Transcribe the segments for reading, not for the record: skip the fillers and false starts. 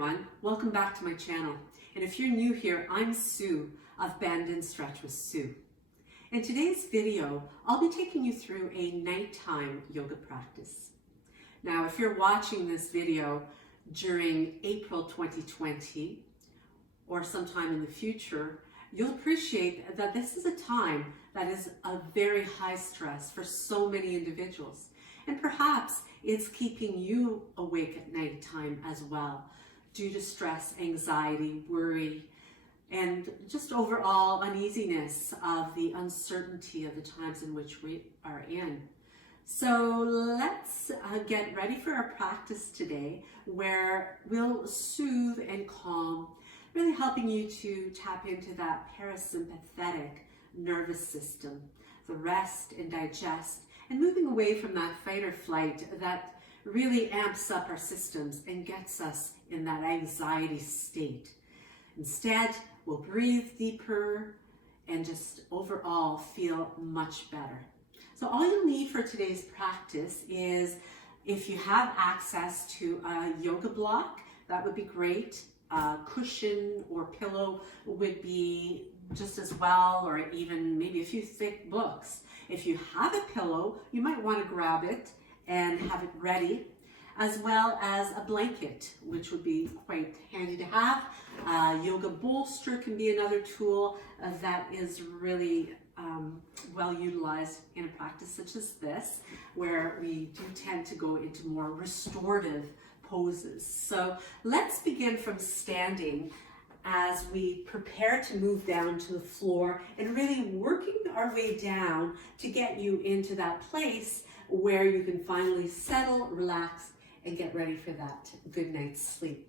everyone, welcome back to my channel. And if you're new here, I'm Sue of Bendnstretch with Sue. In today's video, I'll be taking you through a nighttime yoga practice. Now, if you're watching this video during April 2020 or sometime in the future, you'll appreciate that this is a time that is a very high stress for so many individuals. And perhaps it's keeping you awake at nighttime as well, due to stress, anxiety, worry, and just overall uneasiness of the uncertainty of the times in which we are in. So let's get ready for our practice today, where we'll soothe and calm, really helping you to tap into that parasympathetic nervous system, the rest and digest, and moving away from that fight or flight that really amps up our systems and gets us in that anxiety state. Instead, we'll breathe deeper and just overall feel much better. So all you'll need for today's practice is, if you have access to a yoga block, that would be great. A cushion or pillow would be just as well, or even maybe a few thick books. If you have a pillow, you might want to grab it and have it ready, as well as a blanket, which would be quite handy to have. Yoga bolster can be another tool that is really well utilized in a practice such as this, where we do tend to go into more restorative poses. So let's begin from standing as we prepare to move down to the floor and really working our way down to get you into that place where you can finally settle, relax, and get ready for that good night's sleep.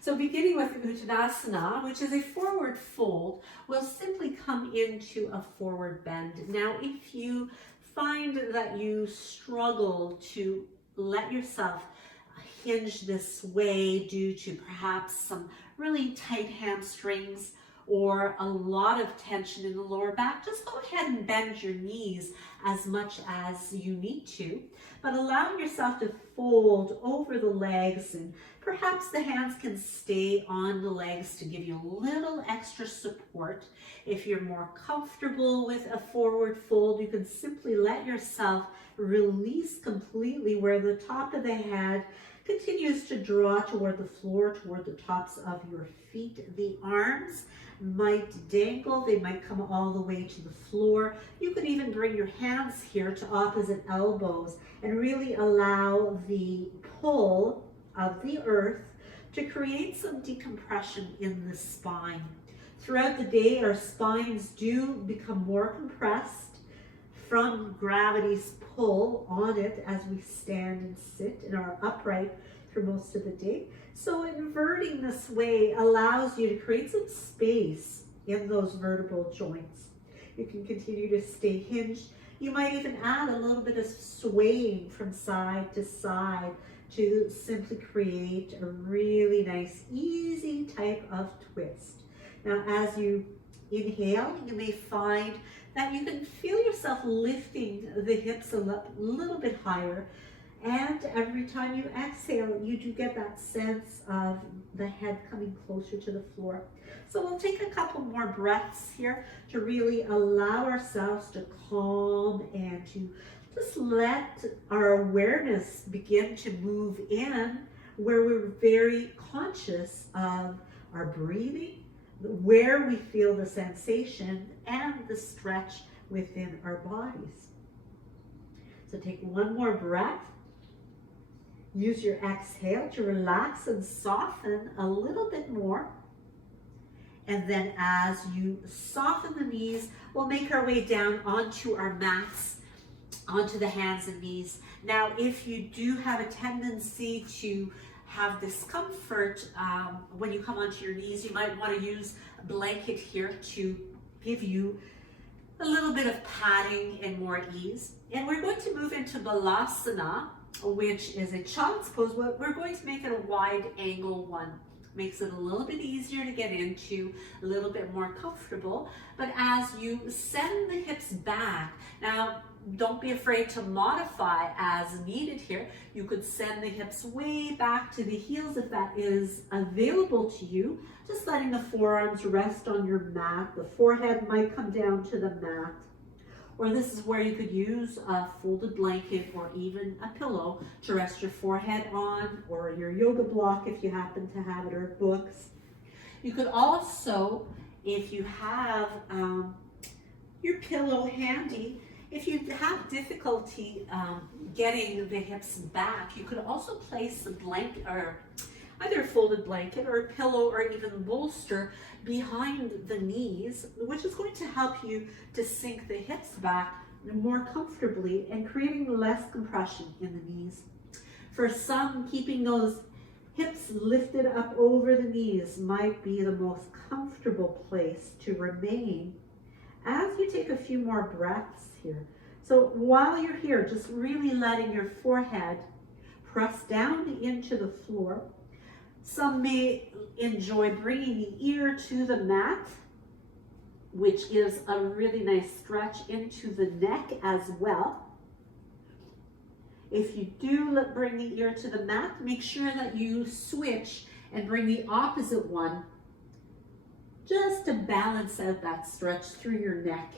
So beginning with Uttanasana, which is a forward fold, we'll simply come into a forward bend. Now, if you find that you struggle to let yourself hinge this way due to perhaps some really tight hamstrings or a lot of tension in the lower back, just go ahead and bend your knees as much as you need to, but allowing yourself to fold over the legs, and perhaps the hands can stay on the legs to give you a little extra support. If you're more comfortable with a forward fold, you can simply let yourself release completely, where the top of the head continues to draw toward the floor, toward the tops of your feet. The arms might dangle, they might come all the way to the floor. You could even bring your hands here to opposite elbows and really allow the pull of the earth to create some decompression in the spine. Throughout the day, our spines do become more compressed from gravity's pull on it as we stand and sit and are upright for most of the day. So inverting this way allows you to create some space in those vertebral joints. You can continue to stay hinged. You might even add a little bit of swaying from side to side to simply create a really nice, easy type of twist. Now, as you inhale, you may find that you can feel yourself lifting the hips a little bit higher. And every time you exhale, you do get that sense of the head coming closer to the floor. So we'll take a couple more breaths here to really allow ourselves to calm and to just let our awareness begin to move in, where we're very conscious of our breathing, where we feel the sensation and the stretch within our bodies. So take one more breath. Use your exhale to relax and soften a little bit more. And then as you soften the knees, we'll make our way down onto our mats, onto the hands and knees. Now, if you do have a tendency to have discomfort when you come onto your knees, you might want to use a blanket here to give you a little bit of padding and more ease. And we're going to move into Balasana, which is a child's pose. We're going to make it a wide angle one. Makes it a little bit easier to get into, a little bit more comfortable. But as you send the hips back, now don't be afraid to modify as needed here. You could send the hips way back to the heels if that is available to you. Just letting the forearms rest on your mat. The forehead might come down to the mat. Or this is where you could use a folded blanket or even a pillow to rest your forehead on, or your yoga block if you happen to have it, or books. You could also, if you have your pillow handy, if you have difficulty getting the hips back, you could also place a blanket, or either a folded blanket or a pillow or even bolster behind the knees, which is going to help you to sink the hips back more comfortably and creating less compression in the knees. For some, keeping those hips lifted up over the knees might be the most comfortable place to remain as you take a few more breaths here. So while you're here, just really letting your forehead press down into the floor. Some may enjoy bringing the ear to the mat, which gives a really nice stretch into the neck as well. If you do bring the ear to the mat, make sure that you switch and bring the opposite one just to balance out that stretch through your neck.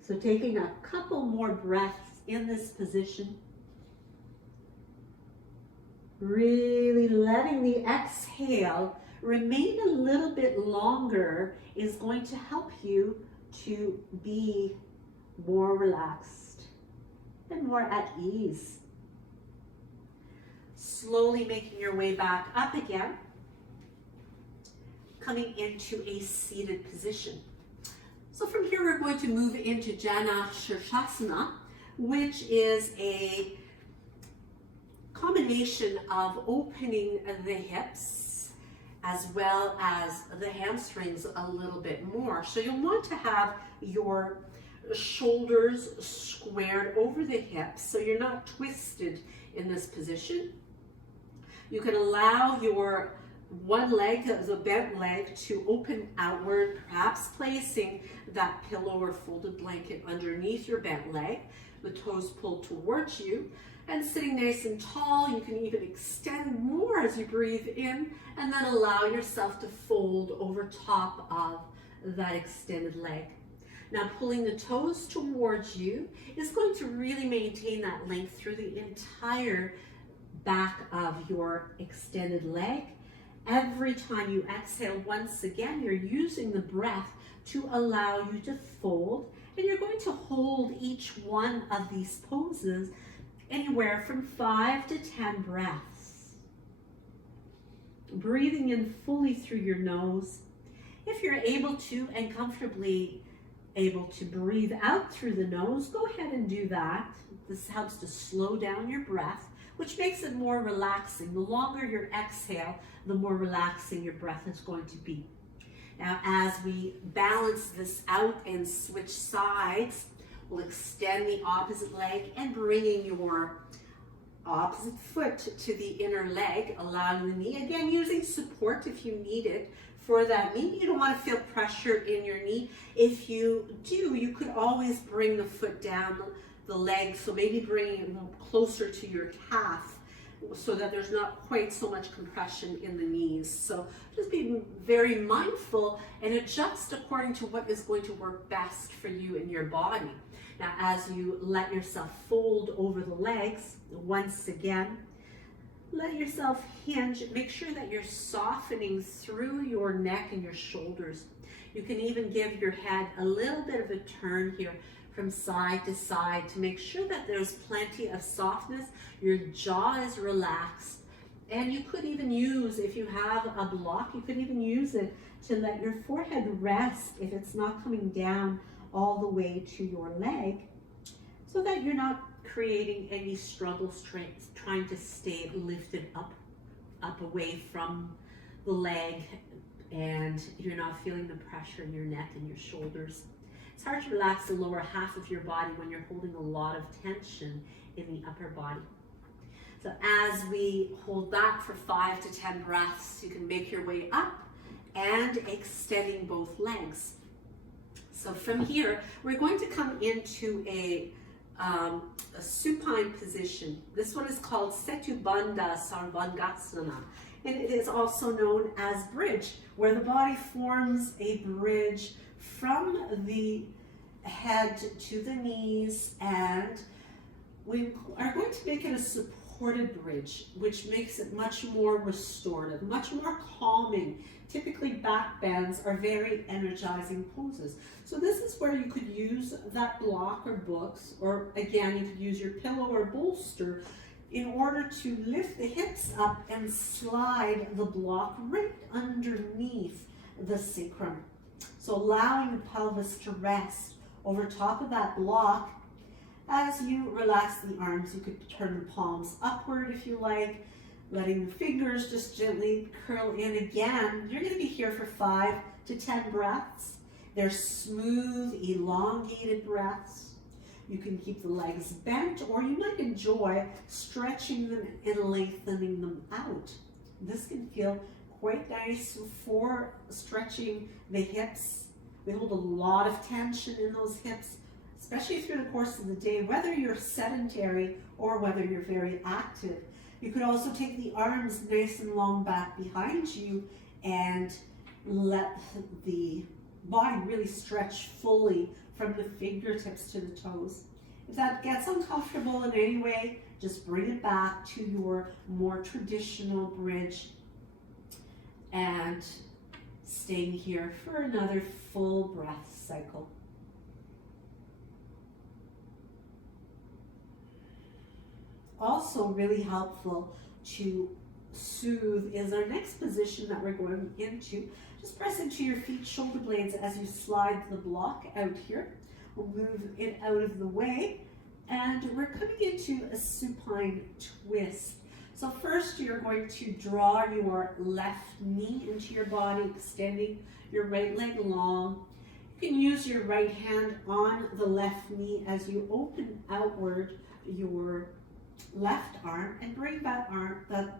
So taking a couple more breaths in this position, really letting the exhale remain a little bit longer is going to help you to be more relaxed and more at ease. Slowly making your way back up again, coming into a seated position. So from here, we're going to move into Jana Shirshasana, which is a combination of opening the hips as well as the hamstrings a little bit more. So you'll want to have your shoulders squared over the hips so you're not twisted in this position. You can allow your one leg, the bent leg, to open outward, perhaps placing that pillow or folded blanket underneath your bent leg, the toes pulled towards you, and sitting nice and tall. You can even extend more as you breathe in, and then allow yourself to fold over top of that extended leg. Now pulling the toes towards you is going to really maintain that length through the entire back of your extended leg. Every time you exhale, once again, you're using the breath to allow you to fold, and you're going to hold each one of these poses anywhere from 5 to 10 breaths. Breathing in fully through your nose. If you're able to and comfortably able to breathe out through the nose, go ahead and do that. This helps to slow down your breath, which makes it more relaxing. The longer your exhale, the more relaxing your breath is going to be. Now, as we balance this out and switch sides, we'll extend the opposite leg and bringing your opposite foot to the inner leg, allowing the knee, again, using support if you need it for that knee. You don't want to feel pressure in your knee. If you do, you could always bring the foot down the leg, so maybe bringing it closer to your calf so that there's not quite so much compression in the knees. So just be very mindful and adjust according to what is going to work best for you and your body. Now, as you let yourself fold over the legs, once again, let yourself hinge. Make sure that you're softening through your neck and your shoulders. You can even give your head a little bit of a turn here from side to side to make sure that there's plenty of softness. Your jaw is relaxed. And you could even use, if you have a block, you could even use it to let your forehead rest if it's not coming down all the way to your leg, so that you're not creating any struggles trying to stay lifted up away from the leg, and you're not feeling the pressure in your neck and your shoulders. It's hard to relax the lower half of your body when you're holding a lot of tension in the upper body. So as we hold that for 5 to 10 breaths, you can make your way up and extending both legs. So from here, we're going to come into a supine position. This one is called Setu Bandha Sarvangasana, and it is also known as bridge, where the body forms a bridge from the head to the knees, and we are going to make it a supported bridge, which makes it much more restorative, much more calming. Typically back bends are very energizing poses. So this is where you could use that block or books, or again, you could use your pillow or bolster in order to lift the hips up and slide the block right underneath the sacrum. So allowing the pelvis to rest over top of that block. As you relax the arms, you could turn the palms upward if you like, letting the fingers just gently curl in again. You're going to be here for 5 to 10 breaths. They're smooth, elongated breaths. You can keep the legs bent, or you might enjoy stretching them and lengthening them out. This can feel quite nice for stretching the hips. We hold a lot of tension in those hips, especially through the course of the day, whether you're sedentary or whether you're very active. You could also take the arms nice and long back behind you and let the body really stretch fully from the fingertips to the toes. If that gets uncomfortable in any way, just bring it back to your more traditional bridge and staying here for another full breath cycle. Also really helpful to soothe is our next position that we're going into. Just press into your feet, shoulder blades as you slide the block out here. We'll move it out of the way, and we're coming into a supine twist. So first you're going to draw your left knee into your body, extending your right leg long. You can use your right hand on the left knee as you open outward your left arm and bring that the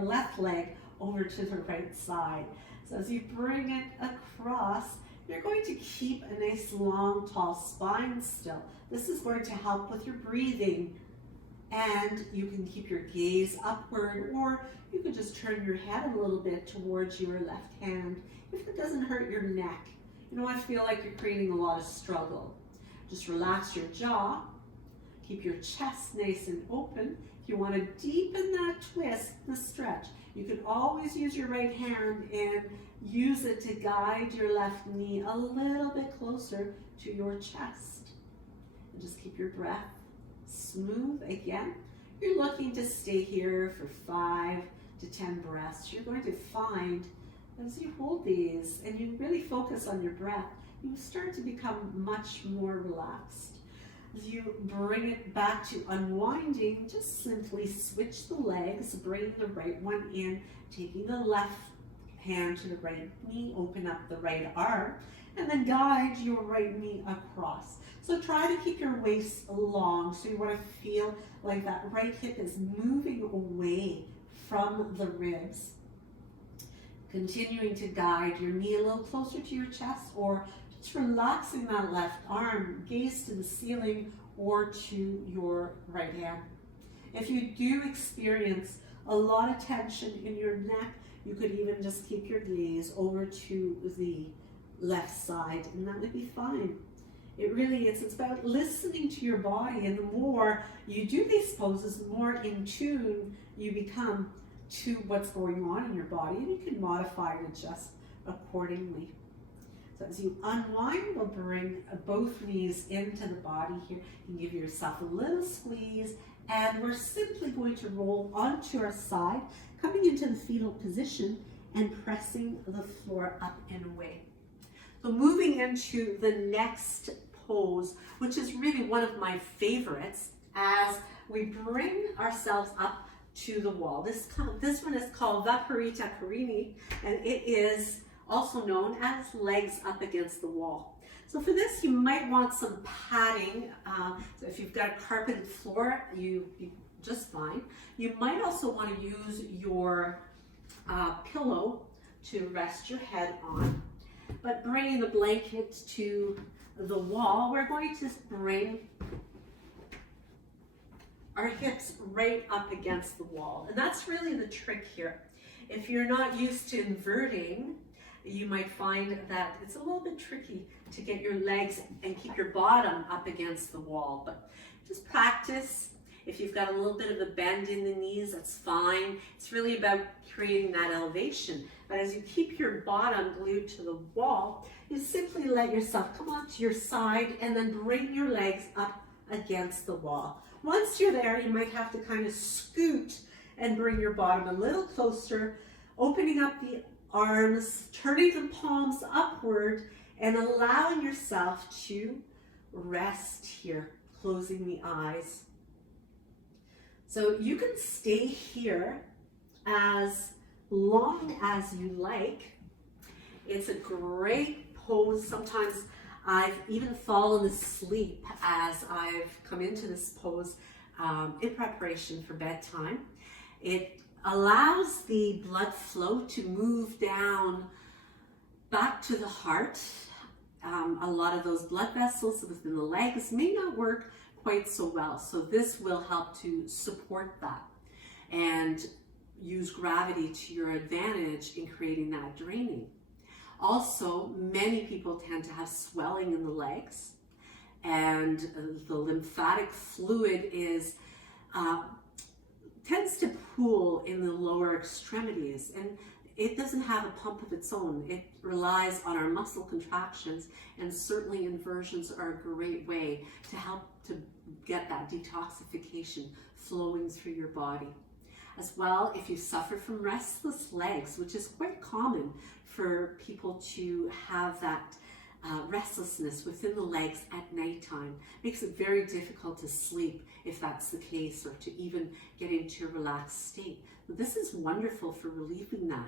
left leg over to the right side. So as you bring it across, you're going to keep a nice long tall spine still. This is going to help with your breathing, and you can keep your gaze upward, or you can just turn your head a little bit towards your left hand if it doesn't hurt your neck. You don't want to feel like you're creating a lot of struggle. Just relax your jaw. Keep your chest nice and open. If you want to deepen that twist, the stretch, you can always use your right hand and use it to guide your left knee a little bit closer to your chest. And just keep your breath smooth again. You're looking to stay here for 5 to 10 breaths. You're going to find as you hold these and you really focus on your breath, you start to become much more relaxed. As you bring it back to unwinding, just simply switch the legs, bring the right one in, taking the left hand to the right knee, open up the right arm, and then guide your right knee across. So try to keep your waist long, so you want to feel like that right hip is moving away from the ribs. Continuing to guide your knee a little closer to your chest, or just relaxing that left arm, gaze to the ceiling or to your right hand. If you do experience a lot of tension in your neck, you could even just keep your gaze over to the left side, and that would be fine. It really is. It's about listening to your body, and the more you do these poses, the more in tune you become to what's going on in your body, and you can modify and adjust accordingly. So as you unwind, we'll bring both knees into the body here. You can give yourself a little squeeze, and we're simply going to roll onto our side, coming into the fetal position and pressing the floor up and away. So moving into the next pose, which is really one of my favorites, as we bring ourselves up to the wall. This one is called Viparita Karini, and it is also known as legs up against the wall. So for this, you might want some padding. So if you've got a carpeted floor, you'd be just fine. You might also want to use your pillow to rest your head on. But bringing the blanket to the wall, we're going to bring our hips right up against the wall. And that's really the trick here. If you're not used to inverting, you might find that it's a little bit tricky to get your legs and keep your bottom up against the wall. But just practice. If you've got a little bit of a bend in the knees, that's fine. It's really about creating that elevation. But as you keep your bottom glued to the wall, you simply let yourself come onto your side and then bring your legs up against the wall. Once you're there, you might have to kind of scoot and bring your bottom a little closer, opening up the arms, turning the palms upward, and allowing yourself to rest here, closing the eyes. So you can stay here as long as you like. It's a great pose. Sometimes I've even fallen asleep as I've come into this pose in preparation for bedtime. It allows the blood flow to move down back to the heart. A lot of those blood vessels within the legs may not work quite so well, so this will help to support that and use gravity to your advantage in creating that draining. Also, many people tend to have swelling in the legs, and the lymphatic fluid tends to pool in the lower extremities, and it doesn't have a pump of its own. It relies on our muscle contractions, and certainly inversions are a great way to help to get that detoxification flowing through your body. As well, if you suffer from restless legs, which is quite common for people to have that restlessness within the legs at nighttime, makes it very difficult to sleep if that's the case, or to even get into a relaxed state. But this is wonderful for relieving that.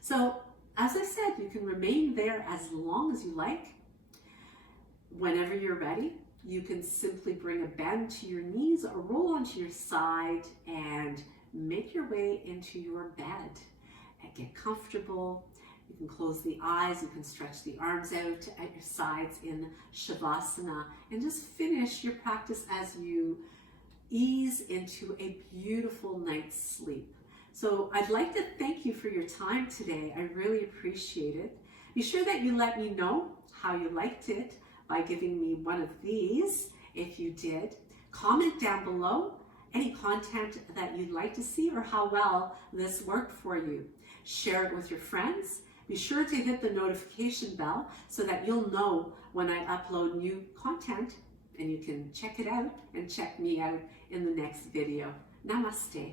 So, as I said, you can remain there as long as you like. Whenever you're ready, you can simply bring a bend to your knees or roll onto your side and make your way into your bed and get comfortable. You can close the eyes, you can stretch the arms out at your sides in Shavasana, and just finish your practice as you ease into a beautiful night's sleep. So I'd like to thank you for your time today. I really appreciate it. Be sure that you let me know how you liked it by giving me one of these if you did. Comment down below any content that you'd like to see or how well this worked for you. Share it with your friends. Be sure to hit the notification bell so that you'll know when I upload new content, and you can check it out and check me out in the next video. Namaste.